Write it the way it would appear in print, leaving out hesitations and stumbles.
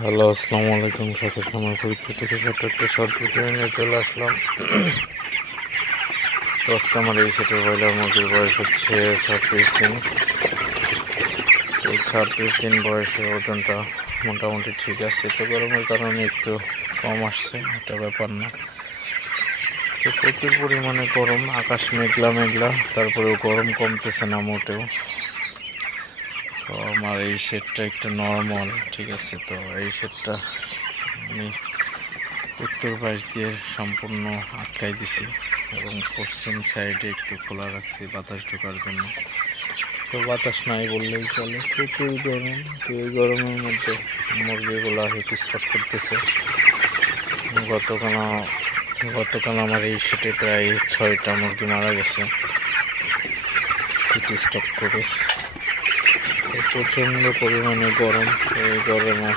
Hello, আসসালামু আলাইকুম। সকাল সময় পরীক্ষা থেকে ছোট্ট একটা শর্ট ভিডিও নিয়ে চলে আসলাম। আজকে আমার এই সেটের ব্রয়লার মুরগির বয়স হচ্ছে 36 দিন। এই 36 দিন বয়সে ওজনটা মোটামুটি ঠিক আছে। তো গরমের কারণে একটু কম আসছে, এটা ব্যাপার না। তো প্রচুর পরিমাণে গরম, আকাশ মেঘলা মেঘলা, তারপরেও গরম কমতেছে না মোটেও। তো আমার এই সেটটা একটু নর্মাল, ঠিক আছে। তো এই সেটটা আমি উত্তর পাশ দিয়ে সম্পূর্ণ আটকাই দিছি এবং পশ্চিম সাইডে একটু খোলা রাখছি বাতাস ঢোকার জন্য। তো বাতাস নাই বললেই চলে, প্রচুর গরম। তো এই গরমের মধ্যে মুরগিগুলা হিট স্ট্রোক করতেছে। গতকাল আমার এই সেটে প্রায় 6টা মুরগি মারা গেছে হিট স্ট্রোক করে। প্রচণ্ড পরিমাণে গরম। এই গরমে